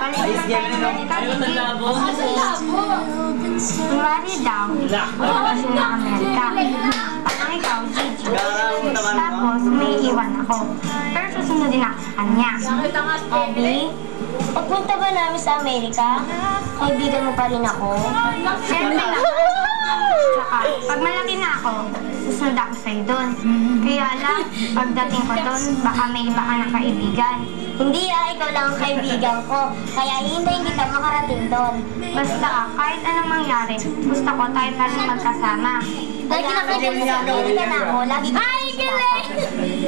Balik naman tayo ng Amerika. Kunwari daw, kasi na Amerika. Parang ikaw, Gigi. Tapos, may iwan ako. Pero susunodin ako sa kanya. Abby, pagpunta ba namin sa Amerika, kaibigan mo pa rin ako? Siyempre na. Tsaka, pag malaki na ako, susunod ako sa'yo doon. Kaya lang, pagdating ko doon, baka may iba ka ng kaibigan. Hindi ikaw lang ang kaibigan ko. Kaya hintayin kita makarating doon. Basta, kahit anong mangyari, gusto ko tayo pa rin magkasama. Lagi nakita mo sa Amerika na ako, lagi ko. Ay, galing!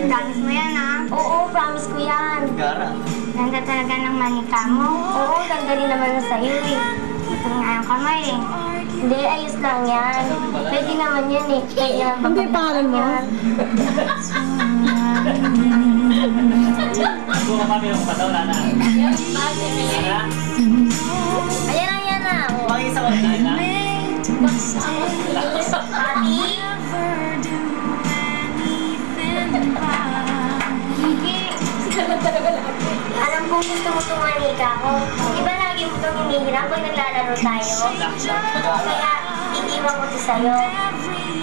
Promise mo yan, ha? Oo, promise ko yan. Ganda talaga ng manika mo. Oo, ganda rin naman na sa'yo, eh. Ito nga yung kamay, eh. Hindi, ayos lang yan. Pwede naman yan, eh. Pwede naman. Ano yung pangalan mo? Buka kami ng pataw na na. Ayan na, yan na. Pakisa ko na. Ati? Gigi. Alam kong gusto mo tumanika ko. Di ba lagi mo itong hinihirap pag naglalaro tayo? Kaya iniwan ko ito sa'yo.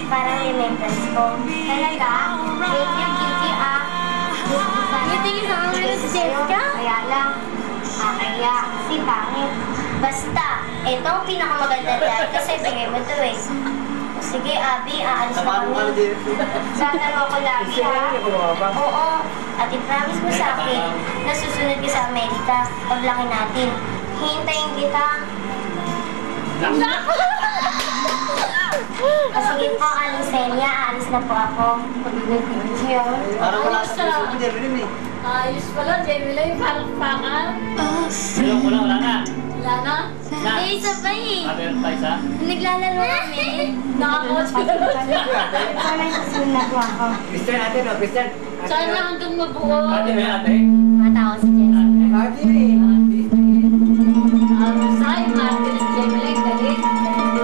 Para remembrance ko. Talaga? Thank you, Gigi, ah. Tingin sa mga sa'yo. Kaya lang. Kaya, kasi pangit. Basta, ito ang pinakamaganda dyan kasi bigay mo ito eh. Sige, Abby, aalis na kami. Tatalo ko lagi, ha? Oo. At i-promise mo sa akin na susunod ka sa Amerika paglaki natin. Hintayin kita. Sige po, Aling Celia, aalis na po ako. Parang wala sa puso ko, Jeremy. Ayos pala, Jamie, parang pangal. Ayun ko lang, wala na. Wala na? Eh, isa pa eh. Meron pa isa? Naglalaro kami. Nakakot ko na Sana yung susunod ko ako. Christian, ate, no? Christian. Sana hanggang mabuo. Ate ba yun, ate? Matawa si Jess. Ate, Ay, Martin at Jamie, galing.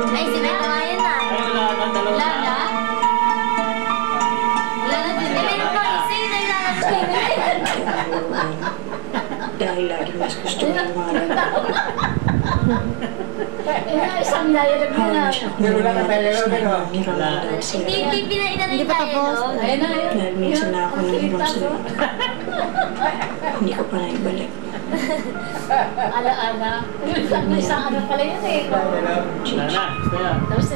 Ay, si Beto nga yun ah. Ay, wala na, dalawa Wala na. na? Wala na din. Meron pa isa yung naglalaro si Jamie. Dahil lagi mas gusto ko yung mga lalaki. Isang dialog na lang. wala na tayo, no? Hindi pinainan tayo, no? Ayun na, ayun. Dahil minsan na ako nainom sa'yo. Hindi ko pa naibalik. Ala-ala. Isang ano pala yun eh. Wala na, gusto yan. Tapos